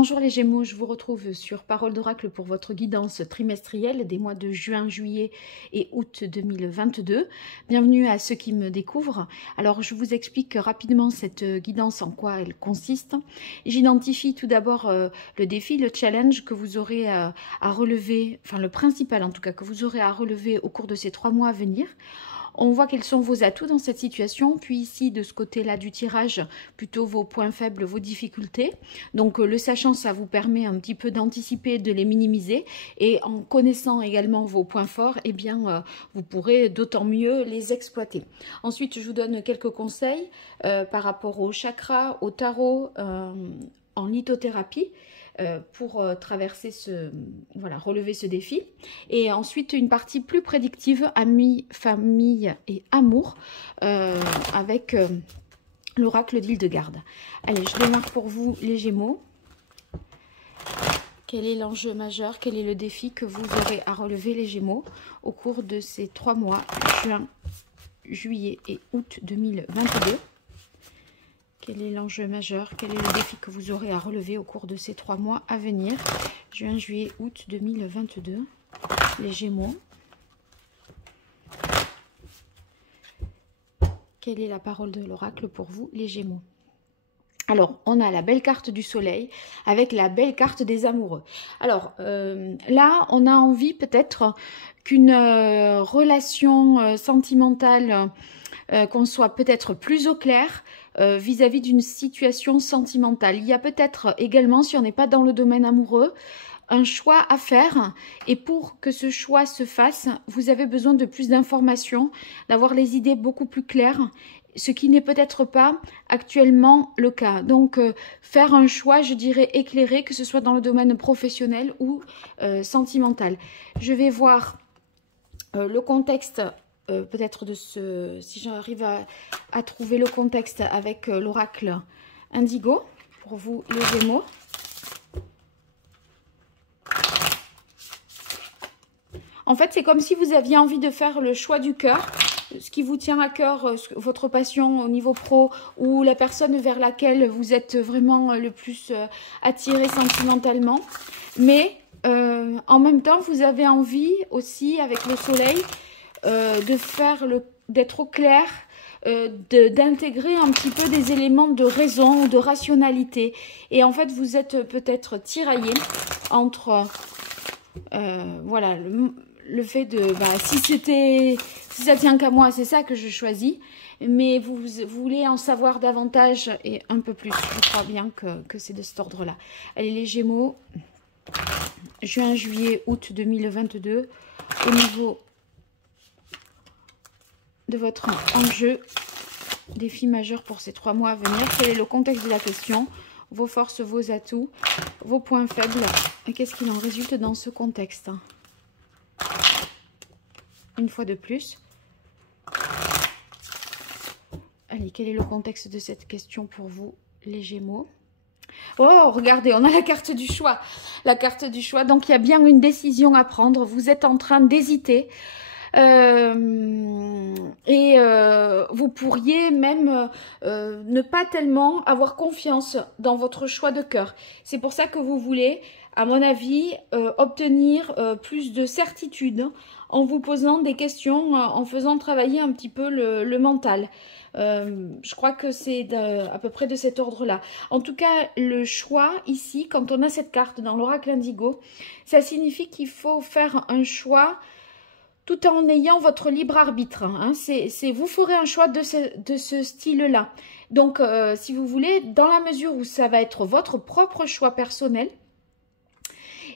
Bonjour les Gémeaux, je vous retrouve sur Parole d'Oracle pour votre guidance trimestrielle des mois de juin, juillet et août 2022. Bienvenue à ceux qui me découvrent. Alors je vous explique rapidement cette guidance, en quoi elle consiste. J'identifie tout d'abord le défi, le challenge que vous aurez à relever, enfin le principal en tout cas, que vous aurez à relever au cours de ces 3 mois à venir. On voit quels sont vos atouts dans cette situation, puis ici, de ce côté-là du tirage, plutôt vos points faibles, vos difficultés. Donc, le sachant, ça vous permet un petit peu d'anticiper, de les minimiser. Et en connaissant également vos points forts, eh bien, vous pourrez d'autant mieux les exploiter. Ensuite, je vous donne quelques conseils par rapport au chakra, au tarot, en lithothérapie. Pour traverser relever ce défi. Et ensuite, une partie plus prédictive, amis, famille et amour, avec l'oracle d'Hildegarde. Allez, je démarre pour vous, les Gémeaux. Quel est l'enjeu majeur? Quel est le défi que vous aurez à relever, les Gémeaux, au cours de ces 3 mois, juin, juillet et août 2022? Quel est l'enjeu majeur? Quel est le défi que vous aurez à relever au cours de ces 3 mois à venir? Juin, juillet, août 2022. Les Gémeaux. Quelle est la parole de l'oracle pour vous, les Gémeaux? Alors, on a la belle carte du soleil avec la belle carte des amoureux. Alors, là, on a envie peut-être qu'une relation sentimentale, qu'on soit peut-être plus au clair vis-à-vis d'une situation sentimentale. Il y a peut-être également, si on n'est pas dans le domaine amoureux, un choix à faire, et pour que ce choix se fasse, vous avez besoin de plus d'informations, d'avoir les idées beaucoup plus claires, ce qui n'est peut-être pas actuellement le cas. Donc, faire un choix, je dirais, éclairé, que ce soit dans le domaine professionnel ou sentimental. Je vais voir le contexte, peut-être de ce... Si j'arrive à trouver le contexte avec l'oracle Indigo, pour vous, les Gémeaux. En fait, c'est comme si vous aviez envie de faire le choix du cœur, ce qui vous tient à cœur, votre passion au niveau pro, ou la personne vers laquelle vous êtes vraiment le plus attiré sentimentalement. Mais en même temps, vous avez envie aussi, avec le soleil, d'être au clair, d'intégrer un petit peu des éléments de raison ou de rationalité. Et en fait, vous êtes peut-être tiraillé entre... voilà, le fait de, si ça tient qu'à moi, c'est ça que je choisis, mais vous voulez en savoir davantage et un peu plus. Je crois bien que c'est de cet ordre-là. Allez, les Gémeaux, juin, juillet, août 2022, au niveau de votre enjeu, défi majeur pour ces 3 mois à venir. Quel est le contexte de la question? Vos forces, vos atouts, vos points faibles, et qu'est-ce qu'il en résulte dans ce contexte? Une fois de plus. Allez, quel est le contexte de cette question pour vous, les Gémeaux? Oh, regardez, on a la carte du choix. La carte du choix, donc il y a bien une décision à prendre. Vous êtes en train d'hésiter. Vous pourriez même ne pas tellement avoir confiance dans votre choix de cœur. C'est pour ça que vous voulez, à mon avis, obtenir plus de certitude en vous posant des questions, en faisant travailler un petit peu le mental. Je crois que c'est à peu près de cet ordre-là. En tout cas, le choix ici, quand on a cette carte dans l'oracle Indigo, ça signifie qu'il faut faire un choix tout en ayant votre libre arbitre. Hein. Vous ferez un choix de ce style-là. Donc, si vous voulez, dans la mesure où ça va être votre propre choix personnel,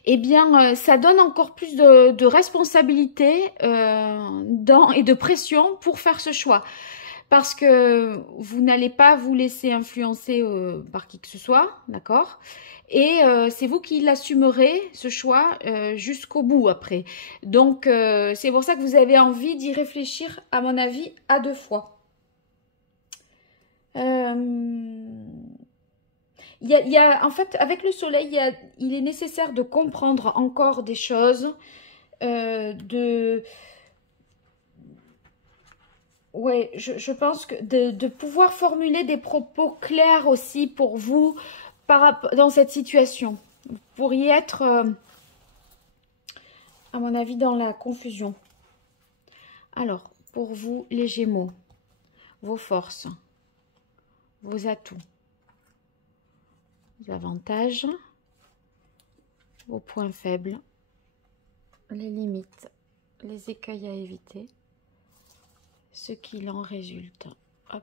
eh bien, ça donne encore plus de responsabilité et de pression pour faire ce choix. Parce que vous n'allez pas vous laisser influencer par qui que ce soit, d'accord? Et c'est vous qui l'assumerez, ce choix, jusqu'au bout après. Donc, c'est pour ça que vous avez envie d'y réfléchir, à mon avis, à 2 fois. En fait, avec le soleil, il est nécessaire de comprendre encore des choses, ouais, je pense que de pouvoir formuler des propos clairs aussi pour vous, dans cette situation. Vous pourriez être, à mon avis, dans la confusion. Alors, pour vous, les Gémeaux, vos forces, vos atouts, vos avantages, vos points faibles, les limites, les écueils à éviter, ce qu'il en résulte. Hop.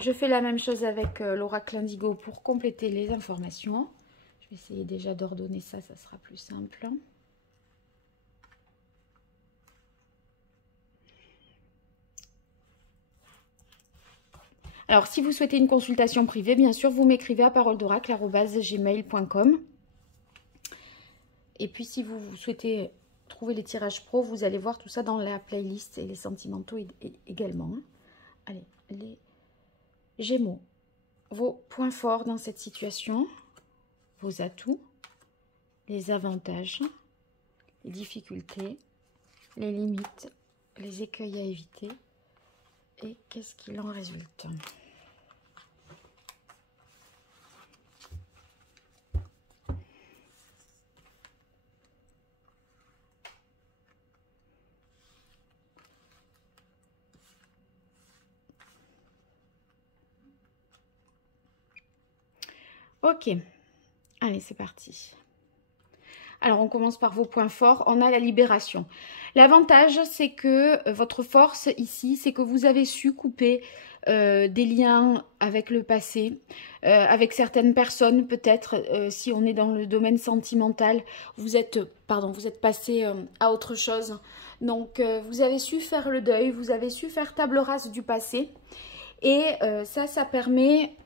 Je fais la même chose avec l'oracle Indigo pour compléter les informations. Je vais essayer déjà d'ordonner ça, ça sera plus simple. Alors, si vous souhaitez une consultation privée, bien sûr, vous m'écrivez à paroledoracle@gmail.com. Et puis, si vous souhaitez trouver les tirages pro, vous allez voir tout ça dans la playlist et les sentimentaux également. Allez, les Gémeaux, vos points forts dans cette situation, vos atouts, les avantages, les difficultés, les limites, les écueils à éviter et qu'est-ce qu'il en résulte. Ok, allez, c'est parti. Alors, on commence par vos points forts. On a la libération. L'avantage, c'est que votre force ici, c'est que vous avez su couper des liens avec le passé, avec certaines personnes, peut-être, si on est dans le domaine sentimental, vous êtes passé à autre chose. Donc, vous avez su faire le deuil, vous avez su faire table rase du passé. Et ça permet...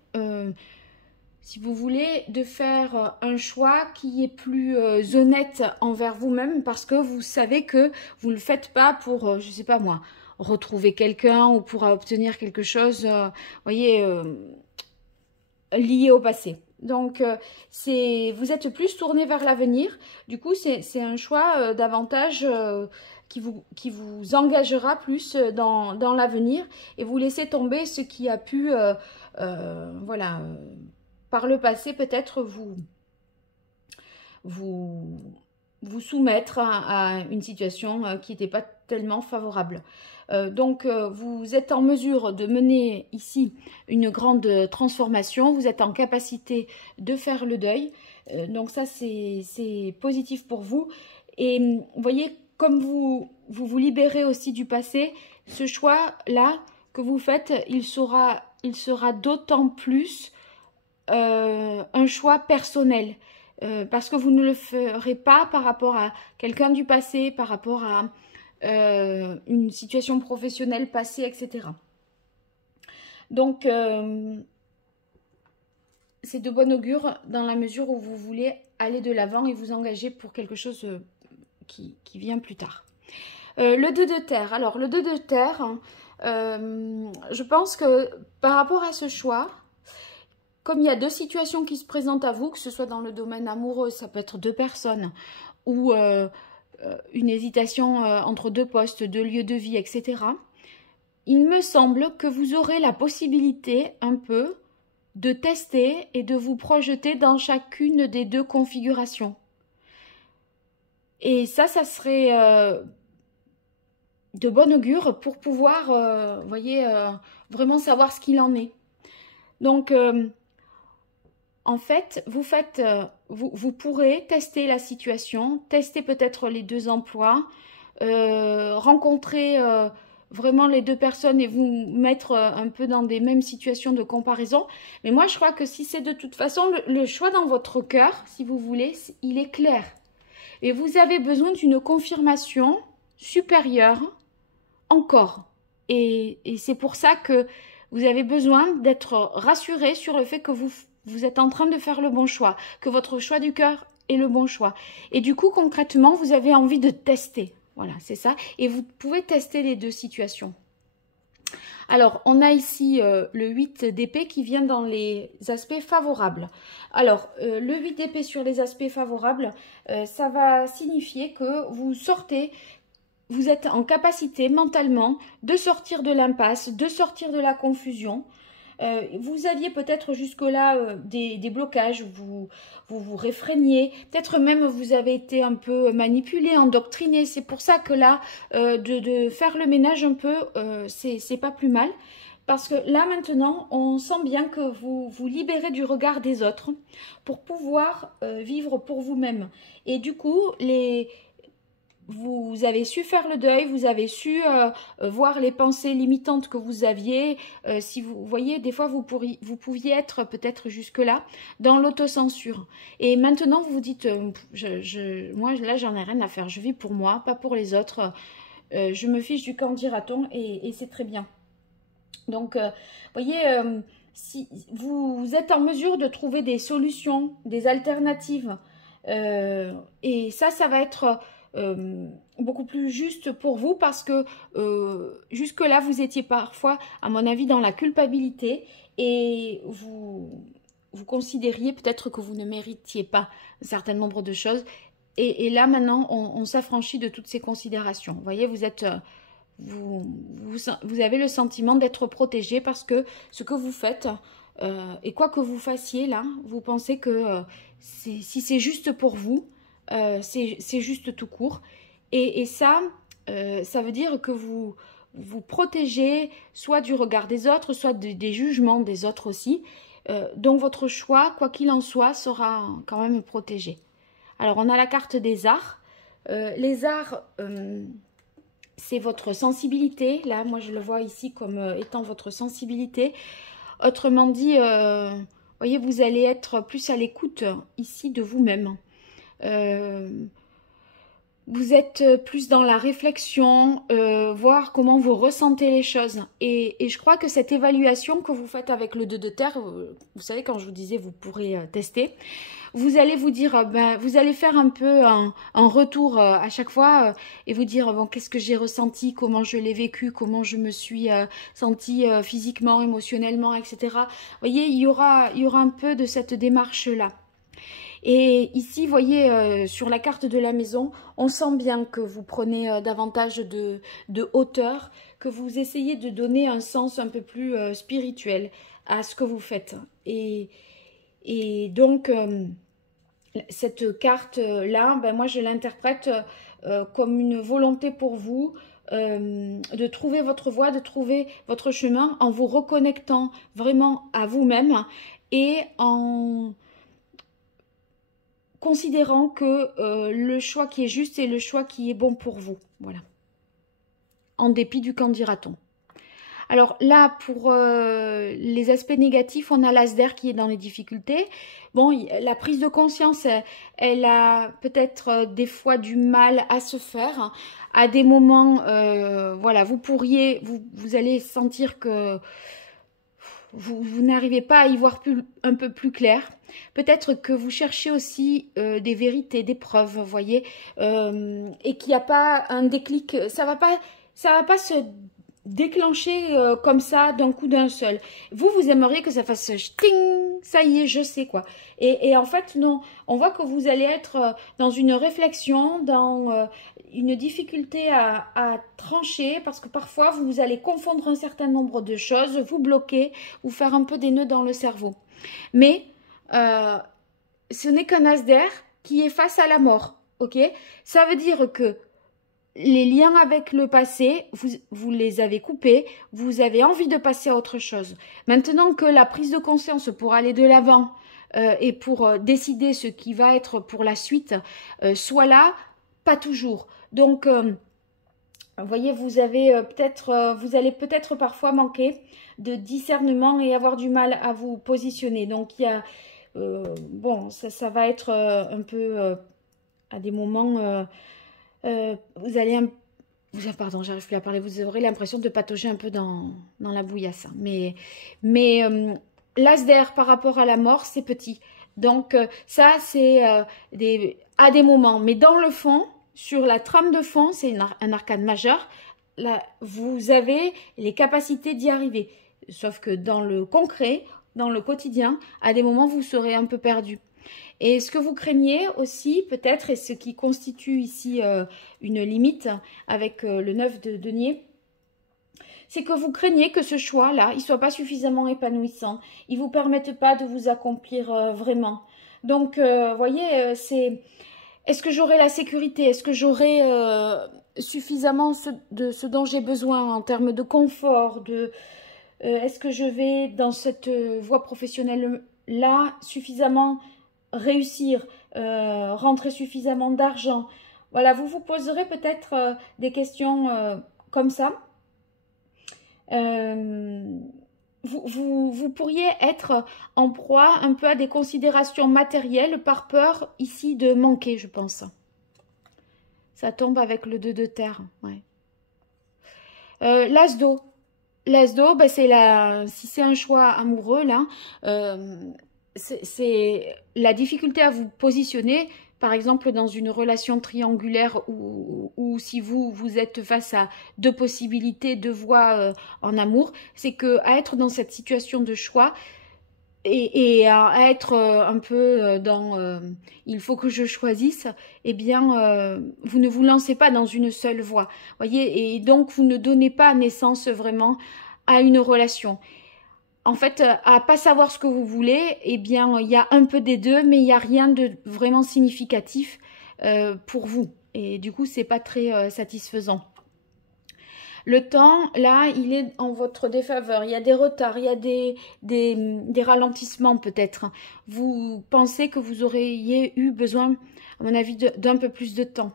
si vous voulez, de faire un choix qui est plus honnête envers vous-même parce que vous savez que vous ne le faites pas pour, je ne sais pas moi, retrouver quelqu'un ou pour obtenir quelque chose, voyez, lié au passé. Donc, vous êtes plus tourné vers l'avenir. Du coup, c'est un choix davantage qui vous engagera plus dans l'avenir et vous laissez tomber ce qui a pu, voilà... par le passé, peut-être vous soumettre à une situation qui n'était pas tellement favorable. Donc, vous êtes en mesure de mener ici une grande transformation. Vous êtes en capacité de faire le deuil. Donc, ça, c'est positif pour vous. Et vous voyez, comme vous libérez aussi du passé, ce choix-là que vous faites, il sera d'autant plus... un choix personnel parce que vous ne le ferez pas par rapport à quelqu'un du passé, par rapport à une situation professionnelle passée, etc. Donc, c'est de bon augure dans la mesure où vous voulez aller de l'avant et vous engager pour quelque chose qui vient plus tard. Le 2 de terre. Alors, le 2 de terre, je pense que par rapport à ce choix, comme il y a deux situations qui se présentent à vous, que ce soit dans le domaine amoureux, ça peut être deux personnes, ou une hésitation entre deux postes, deux lieux de vie, etc. Il me semble que vous aurez la possibilité un peu de tester et de vous projeter dans chacune des deux configurations. Et ça serait de bon augure pour pouvoir, voyez, vraiment savoir ce qu'il en est. Donc... en fait, vous pourrez tester la situation, tester peut-être les deux emplois, rencontrer vraiment les deux personnes et vous mettre un peu dans des mêmes situations de comparaison. Mais moi, je crois que si c'est de toute façon le choix dans votre cœur, si vous voulez, il est clair. Et vous avez besoin d'une confirmation supérieure encore. Et c'est pour ça que vous avez besoin d'être rassuré sur le fait que vous êtes en train de faire le bon choix, que votre choix du cœur est le bon choix. Et du coup, concrètement, vous avez envie de tester. Voilà, c'est ça. Et vous pouvez tester les deux situations. Alors, on a ici le 8 d'épée qui vient dans les aspects favorables. Alors, le 8 d'épée sur les aspects favorables, ça va signifier que vous sortez vous êtes en capacité mentalement de sortir de l'impasse, de sortir de la confusion. Vous aviez peut-être jusque-là des blocages, vous réfréniez, peut-être même vous avez été un peu manipulé, endoctriné. C'est pour ça que là, de faire le ménage un peu, c'est pas plus mal. Parce que là maintenant, on sent bien que vous vous libérez du regard des autres pour pouvoir vivre pour vous-même. Et du coup, vous avez su faire le deuil, vous avez su voir les pensées limitantes que vous aviez. Si vous voyez, des fois, vous pouviez être peut-être jusque-là dans l'autocensure. Et maintenant, vous vous dites, moi, là, j'en ai rien à faire. Je vis pour moi, pas pour les autres. Je me fiche du qu'en dira-t-on et c'est très bien. Donc, voyez, si vous êtes en mesure de trouver des solutions, des alternatives, et ça va être beaucoup plus juste pour vous parce que jusque-là, vous étiez parfois, à mon avis, dans la culpabilité et vous considériez peut-être que vous ne méritiez pas un certain nombre de choses. Et là, maintenant, on s'affranchit de toutes ces considérations. Vous voyez, vous êtes... Vous avez le sentiment d'être protégé parce que ce que vous faites, et quoi que vous fassiez là, vous pensez que si c'est juste pour vous, c'est juste tout court. Et ça, ça veut dire que vous protégez soit du regard des autres, soit des jugements des autres aussi. Donc votre choix, quoi qu'il en soit, sera quand même protégé. Alors on a la carte des arts. Les arts... c'est votre sensibilité. Là, moi, je le vois ici comme étant votre sensibilité. Autrement dit, voyez, vous allez être plus à l'écoute ici de vous-même. Vous êtes plus dans la réflexion, voir comment vous ressentez les choses. Et je crois que cette évaluation que vous faites avec le 2 de terre, vous savez, quand je vous disais, vous pourrez tester, vous allez vous dire, vous allez faire un peu un retour à chaque fois et vous dire, bon, qu'est-ce que j'ai ressenti, comment je l'ai vécu, comment je me suis sentie physiquement, émotionnellement, etc. Vous voyez, il y aura un peu de cette démarche-là. Et ici, vous voyez, sur la carte de la maison, on sent bien que vous prenez davantage de hauteur, que vous essayez de donner un sens un peu plus spirituel à ce que vous faites. Et donc, cette carte-là, moi, je l'interprète comme une volonté pour vous de trouver votre voie, de trouver votre chemin en vous reconnectant vraiment à vous-même et en considérant que le choix qui est juste est le choix qui est bon pour vous. Voilà. En dépit du qu'en dira-t-on. Alors là, pour les aspects négatifs, on a l'as d'air qui est dans les difficultés. Bon, la prise de conscience, elle a peut-être des fois du mal à se faire. À des moments, voilà, vous allez sentir que vous n'arrivez pas à y voir un peu plus clair. Peut-être que vous cherchez aussi des vérités, des preuves, vous voyez, et qu'il n'y a pas un déclic. Ça va pas se déclencher comme ça d'un coup d'un seul. Vous aimeriez que ça fasse ting, ça y est, je sais quoi. Et en fait, non. On voit que vous allez être dans une réflexion, dans une difficulté à trancher, parce que parfois, vous allez confondre un certain nombre de choses, vous bloquer, vous faire un peu des nœuds dans le cerveau. Mais ce n'est qu'un as d'air qui est face à la mort, ok? Ça veut dire que les liens avec le passé, vous les avez coupés, vous avez envie de passer à autre chose. Maintenant que la prise de conscience pour aller de l'avant et pour décider ce qui va être pour la suite soit là, pas toujours. Donc, vous voyez, vous allez peut-être parfois manquer de discernement et avoir du mal à vous positionner. Donc, il y a, bon, ça va être un peu à des moments... vous allez pardon, j'arrive plus à parler, vous aurez l'impression de patauger un peu dans la bouillasse. Mais l'as d'air par rapport à la mort, c'est petit. Donc ça, c'est à des moments. Mais dans le fond, sur la trame de fond, c'est un arcane majeur. Là, vous avez les capacités d'y arriver. Sauf que dans le concret, dans le quotidien, à des moments, vous serez un peu perdu. Et ce que vous craignez aussi, peut-être, et ce qui constitue ici une limite avec le 9 de denier, c'est que vous craignez que ce choix-là, il ne soit pas suffisamment épanouissant. Il ne vous permette pas de vous accomplir vraiment. Donc, voyez, c'est... Est-ce que j'aurai la sécurité? Est-ce que j'aurai suffisamment de ce dont j'ai besoin en termes de confort? Est-ce que je vais, dans cette voie professionnelle-là, suffisamment réussir, rentrer suffisamment d'argent? Voilà, vous vous poserez peut-être des questions comme ça. Vous pourriez être en proie un peu à des considérations matérielles par peur ici de manquer, je pense. Ça tombe avec le 2 de terre. Ouais. L'as d'eau. L'as d'eau, ben si c'est un choix amoureux, là, c'est la difficulté à vous positionner. Par exemple, dans une relation triangulaire ou si vous êtes face à deux possibilités, deux voies en amour, c'est que à être dans cette situation de choix et à être un peu dans il faut que je choisisse, eh bien, vous ne vous lancez pas dans une seule voie, voyez, et donc vous ne donnez pas naissance vraiment à une relation. En fait, à pas savoir ce que vous voulez, eh bien, il y a un peu des deux, mais il n'y a rien de vraiment significatif pour vous. Et du coup, c'est pas très satisfaisant. Le temps, là, il est en votre défaveur. Il y a des retards, il y a des ralentissements peut-être. Vous pensez que vous auriez eu besoin, à mon avis, d'un peu plus de temps.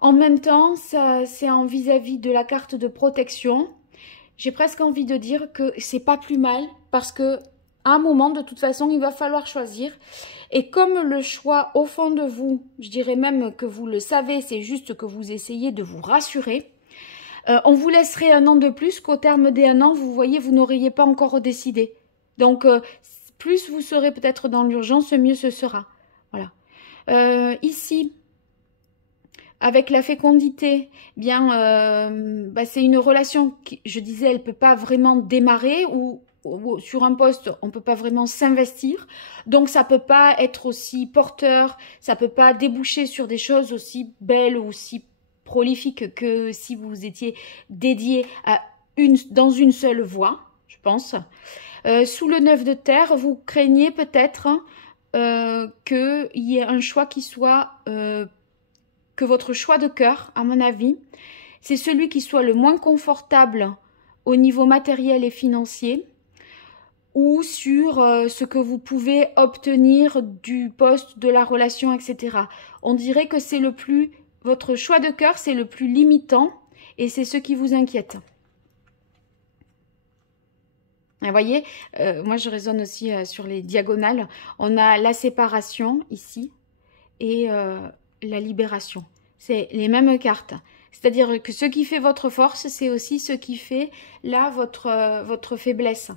En même temps, c'est en vis-à-vis de la carte de protection. J'ai presque envie de dire que c'est pas plus mal parce que à un moment, de toute façon, il va falloir choisir. Et comme le choix au fond de vous, je dirais même que vous le savez, c'est juste que vous essayez de vous rassurer. On vous laisserait un an de plus qu'au terme des un an, vous voyez, vous n'auriez pas encore décidé. Donc, plus vous serez peut-être dans l'urgence, mieux ce sera. Voilà. Ici, avec la fécondité, bien, c'est une relation qui, je disais, elle ne peut pas vraiment démarrer ou sur un poste, on ne peut pas vraiment s'investir. Donc, ça ne peut pas être aussi porteur, ça ne peut pas déboucher sur des choses aussi belles ou aussi prolifiques que si vous étiez dédié à dans une seule voie, je pense. Sous le 9 de terre, vous craignez peut-être qu'il y ait un choix qui soit... que votre choix de cœur, à mon avis, c'est celui qui soit le moins confortable au niveau matériel et financier ou sur ce que vous pouvez obtenir du poste, de la relation, etc. On dirait que c'est le plus... Votre choix de cœur, c'est le plus limitant et c'est ce qui vous inquiète. Vous voyez, moi je raisonne aussi sur les diagonales. On a la séparation ici et... la libération. C'est les mêmes cartes. C'est-à-dire que ce qui fait votre force, c'est aussi ce qui fait là votre faiblesse.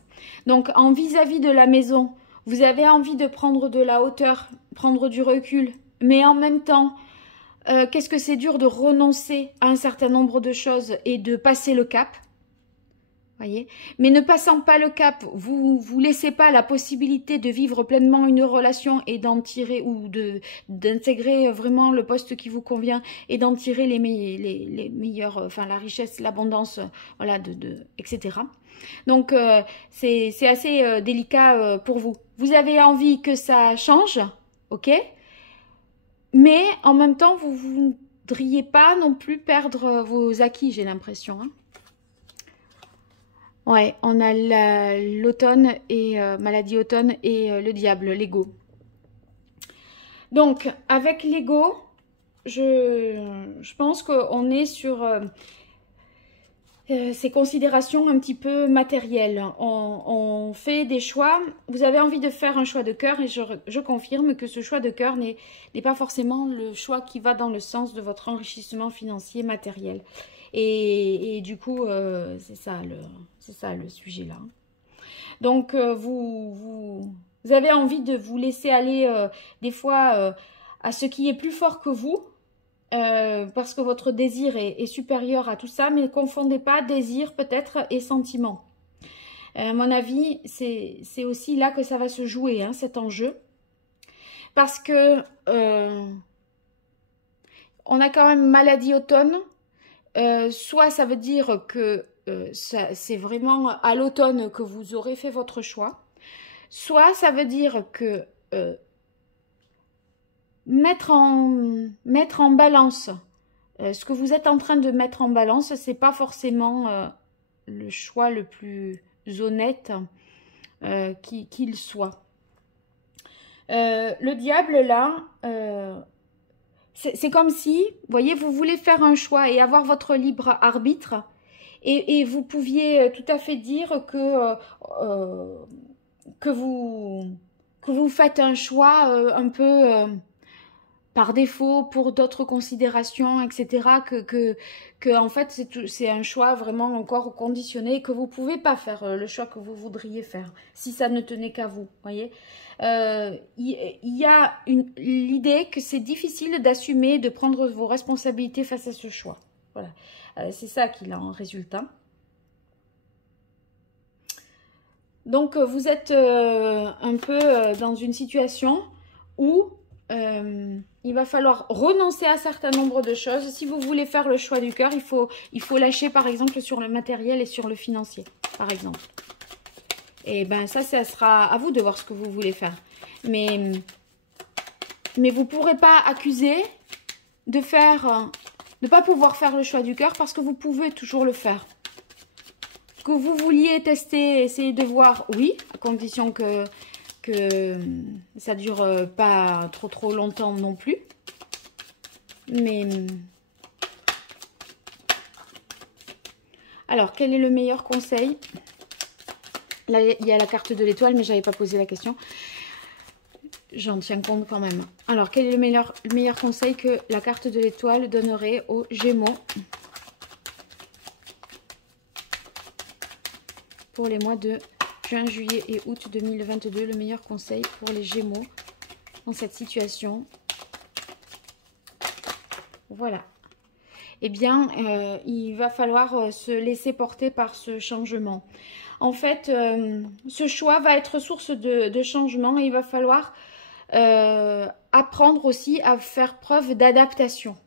Donc, en vis-à-vis de la maison, vous avez envie de prendre de la hauteur, prendre du recul, mais en même temps, qu'est-ce que c'est dur de renoncer à un certain nombre de choses et de passer le cap. Voyez, mais ne passant pas le cap, vous laissez pas la possibilité de vivre pleinement une relation et d'en tirer ou d'intégrer vraiment le poste qui vous convient et d'en tirer les meilleurs, enfin la richesse, l'abondance, voilà, etc. Donc c'est assez délicat pour vous. Vous avez envie que ça change, ok, mais en même temps vous voudriez pas non plus perdre vos acquis, j'ai l'impression. Hein. Ouais, on a l'automne et maladie automne et le diable, l'ego. Donc, avec l'ego, je pense qu'on est sur ces considérations un petit peu matérielles. On fait des choix. Vous avez envie de faire un choix de cœur et je confirme que ce choix de cœur n'est pas forcément le choix qui va dans le sens de votre enrichissement financier matériel. Et du coup, c'est ça le sujet là. Donc, vous avez envie de vous laisser aller des fois à ce qui est plus fort que vous, parce que votre désir est supérieur à tout ça, mais ne confondez pas désir peut-être et sentiment. À mon avis, c'est aussi là que ça va se jouer, hein, cet enjeu. Parce que on a quand même maladie automne. Soit ça veut dire que c'est vraiment à l'automne que vous aurez fait votre choix. Soit ça veut dire que mettre en balance ce que vous êtes en train de mettre en balance, c'est pas forcément le choix le plus honnête qu'il soit. Le diable là, c'est comme si, vous voyez, vous voulez faire un choix et avoir votre libre arbitre, et vous pouviez tout à fait dire que vous faites un choix un peu par défaut pour d'autres considérations, etc. Que en fait c'est un choix vraiment encore conditionné, que vous pouvez pas faire le choix que vous voudriez faire si ça ne tenait qu'à vous, voyez. Il y a l'idée que c'est difficile d'assumer, de prendre vos responsabilités face à ce choix. Voilà, c'est ça qu'il a en résultat. Donc vous êtes un peu dans une situation où il va falloir renoncer à un certain nombre de choses. Si vous voulez faire le choix du cœur, il faut lâcher par exemple sur le matériel et sur le financier, par exemple. Et ben ça sera à vous de voir ce que vous voulez faire. Mais vous ne pourrez pas accuser de pas pouvoir faire le choix du cœur, parce que vous pouvez toujours le faire. Que vous vouliez tester, essayer de voir, oui, à condition que ça dure pas trop longtemps non plus. Mais alors, quel est le meilleur conseil? Là, il y a la carte de l'étoile, mais j'avais pas posé la question. J'en tiens compte quand même. Alors, quel est le meilleur conseil que la carte de l'étoile donnerait aux Gémeaux pour les mois de juin, juillet et août 2022? Le meilleur conseil pour les Gémeaux dans cette situation. Voilà. Eh bien, il va falloir se laisser porter par ce changement. En fait, ce choix va être source de changement, et il va falloir apprendre aussi à faire preuve d'adaptation.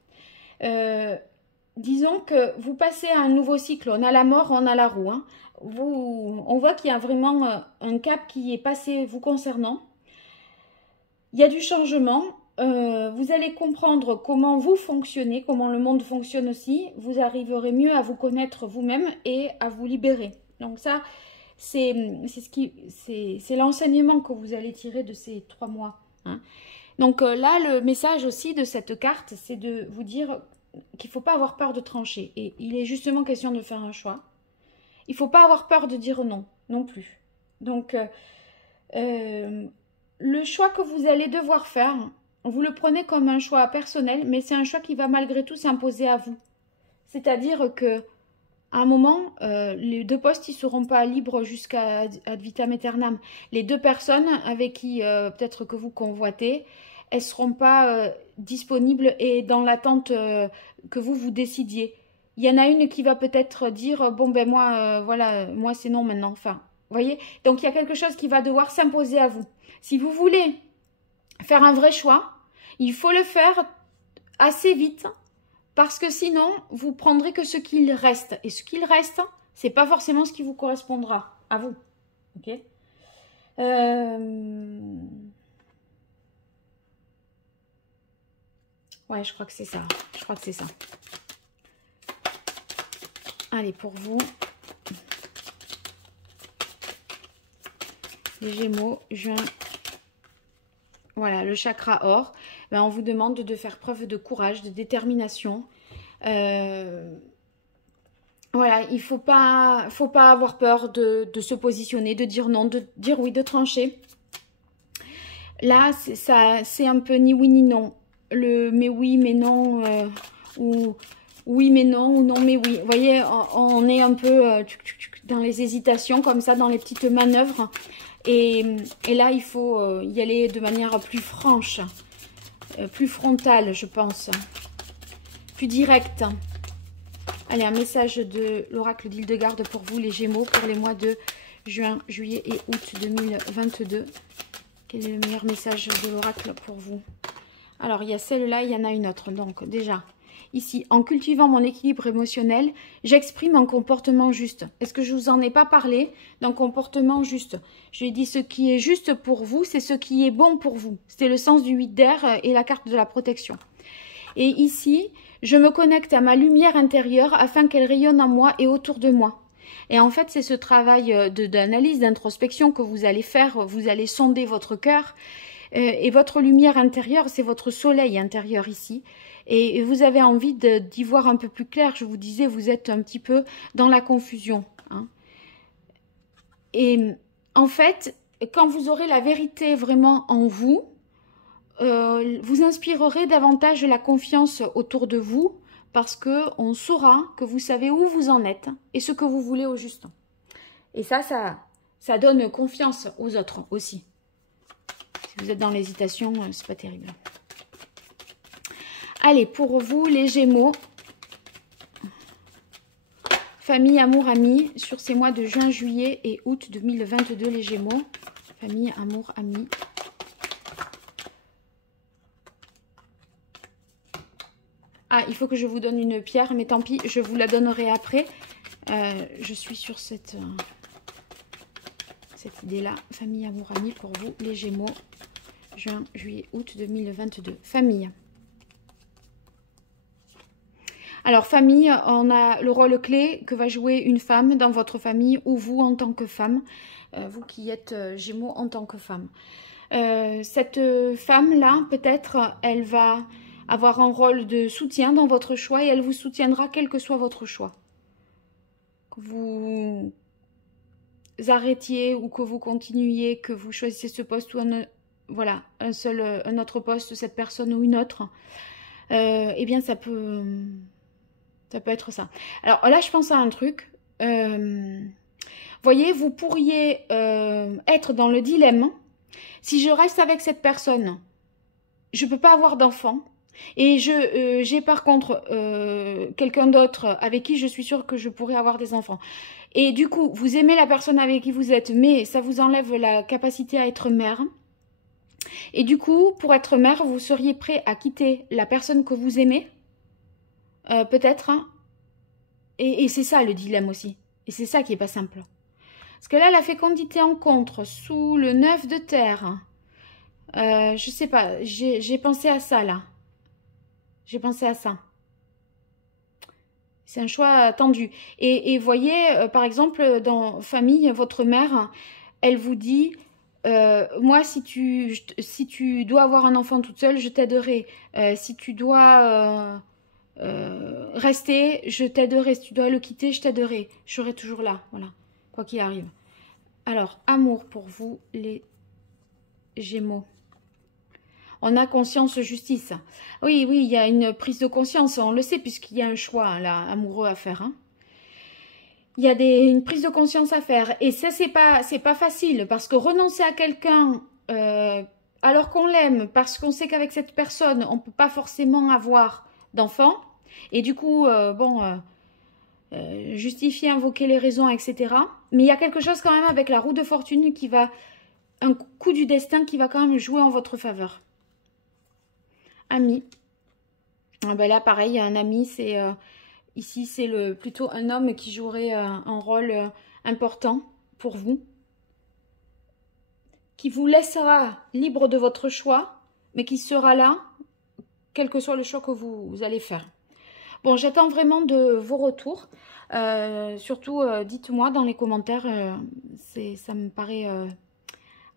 Disons que vous passez à un nouveau cycle. On a la mort, on a la roue. Hein. On voit qu'il y a vraiment un cap qui est passé vous concernant. Il y a du changement. Vous allez comprendre comment vous fonctionnez, comment le monde fonctionne aussi. Vous arriverez mieux à vous connaître vous-même et à vous libérer. Donc ça, c'est l'enseignement que vous allez tirer de ces 3 mois. Hein. Donc là, le message aussi de cette carte, c'est de vous dire qu'il ne faut pas avoir peur de trancher. Et il est justement question de faire un choix. Il ne faut pas avoir peur de dire non plus. Donc, le choix que vous allez devoir faire, vous le prenez comme un choix personnel, mais c'est un choix qui va malgré tout s'imposer à vous. C'est-à-dire que à un moment, les 2 postes, ils ne seront pas libres jusqu'à ad vitam aeternam. Les 2 personnes avec qui peut-être que vous convoitez, elles ne seront pas disponibles et dans l'attente que vous décidiez. Il y en a une qui va peut-être dire, bon ben moi, voilà, moi c'est non maintenant. Enfin, vous voyez. Donc il y a quelque chose qui va devoir s'imposer à vous. Si vous voulez faire un vrai choix, il faut le faire assez vite, parce que sinon, vous prendrez que ce qu'il reste. Et ce qu'il reste, c'est pas forcément ce qui vous correspondra à vous. Ok. Ouais, je crois que c'est ça. Je crois que c'est ça. Allez, pour vous, les Gémeaux, juin. Voilà, le chakra or. Ben, on vous demande de faire preuve de courage, de détermination. Voilà, il ne faut pas avoir peur de se positionner, de dire non, de dire oui, de trancher. Là, c'est un peu ni oui ni non. Le mais oui, mais non, ou oui, mais non, ou non, mais oui. Vous voyez, on est un peu dans les hésitations, comme ça, dans les petites manœuvres. Et là, il faut y aller de manière plus franche, plus frontale, je pense. Plus directe. Allez, un message de l'oracle d'Hildegarde pour vous, les Gémeaux, pour les mois de juin, juillet et août 2022. Quel est le meilleur message de l'oracle pour vous? Alors, il y a celle-là, il y en a une autre. Donc, déjà, ici, en cultivant mon équilibre émotionnel, j'exprime un comportement juste. Est-ce que je vous en ai pas parlé d'un comportement juste? Je lui ai dit, ce qui est juste pour vous, c'est ce qui est bon pour vous. C'était le sens du 8 d'air et la carte de la protection. Et ici, je me connecte à ma lumière intérieure afin qu'elle rayonne en moi et autour de moi. Et en fait, c'est ce travail d'analyse, d'introspection que vous allez faire. Vous allez sonder votre cœur. Et votre lumière intérieure, c'est votre soleil intérieur ici. Et vous avez envie d'y voir un peu plus clair. Je vous disais, vous êtes un petit peu dans la confusion. Hein. Et en fait, quand vous aurez la vérité vraiment en vous, vous inspirerez davantage la confiance autour de vous, parce qu'on saura que vous savez où vous en êtes et ce que vous voulez au juste. Et ça donne confiance aux autres aussi. Si vous êtes dans l'hésitation, c'est pas terrible. Allez, pour vous, les Gémeaux, famille, amour, amis, sur ces mois de juin, juillet et août 2022, les Gémeaux, famille, amour, amis. Ah, il faut que je vous donne une pierre, mais tant pis, je vous la donnerai après. Je suis sur cette idée-là. Famille, amour, amis, pour vous, les Gémeaux, juin, juillet, août 2022. Famille. Alors, famille, on a le rôle clé que va jouer une femme dans votre famille ou vous en tant que femme. Vous qui êtes Gémeaux en tant que femme. Cette femme-là, peut-être, elle va avoir un rôle de soutien dans votre choix et elle vous soutiendra quel que soit votre choix. Que vous arrêtiez ou que vous continuiez, que vous choisissiez ce poste ou un autre poste, cette personne ou une autre, eh bien ça peut être ça. Alors là, je pense à un truc. Voyez, vous pourriez être dans le dilemme. Si je reste avec cette personne, je ne peux pas avoir d'enfant. Et j'ai par contre quelqu'un d'autre avec qui je suis sûre que je pourrais avoir des enfants. Et du coup, vous aimez la personne avec qui vous êtes, mais ça vous enlève la capacité à être mère. Et du coup, pour être mère, vous seriez prêt à quitter la personne que vous aimez, peut-être. Hein. Et c'est ça le dilemme aussi. Et c'est ça qui n'est pas simple. Parce que là, la fécondité en contre, sous le 9 de terre, je sais pas, j'ai pensé à ça là. J'ai pensé à ça. C'est un choix tendu. Et voyez, par exemple, dans famille, votre mère, elle vous dit, moi, si tu dois avoir un enfant toute seule, je t'aiderai. Si tu dois rester, je t'aiderai. Si tu dois le quitter, je t'aiderai. Je serai toujours là, voilà, quoi qu'il arrive. Alors, amour pour vous, les Gémeaux. On a conscience justice. Oui, oui, il y a une prise de conscience, on le sait, puisqu'il y a un choix là, amoureux à faire. Hein. Il y a une prise de conscience à faire. Et ça, c'est pas facile, parce que renoncer à quelqu'un alors qu'on l'aime, parce qu'on sait qu'avec cette personne, on ne peut pas forcément avoir d'enfant. Et du coup, justifier, invoquer les raisons, etc. Mais il y a quelque chose quand même avec la roue de fortune qui va... Un coup du destin qui va quand même jouer en votre faveur. Ami. Ah ben là, pareil, un ami, c'est ici, c'est plutôt un homme qui jouerait un rôle important pour vous, qui vous laissera libre de votre choix, mais qui sera là, quel que soit le choix que vous allez faire. Bon, j'attends vraiment de vos retours. Surtout, dites-moi dans les commentaires, ça me paraît...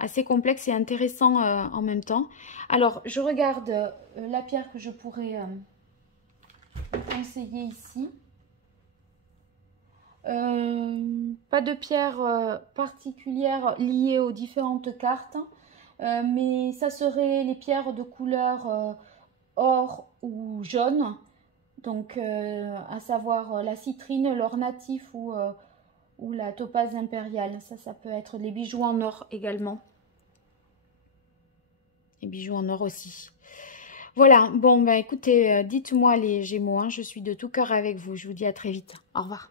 assez complexe et intéressant en même temps. Alors, je regarde la pierre que je pourrais conseiller ici. Pas de pierre particulière liée aux différentes cartes, mais ça serait les pierres de couleur or ou jaune. Donc, à savoir la citrine, l'or natif ou la topaze impériale. Ça peut être les bijoux en or également. Les bijoux en or aussi. Voilà, bon, bah écoutez, dites-moi les Gémeaux, hein, je suis de tout cœur avec vous. Je vous dis à très vite. Au revoir.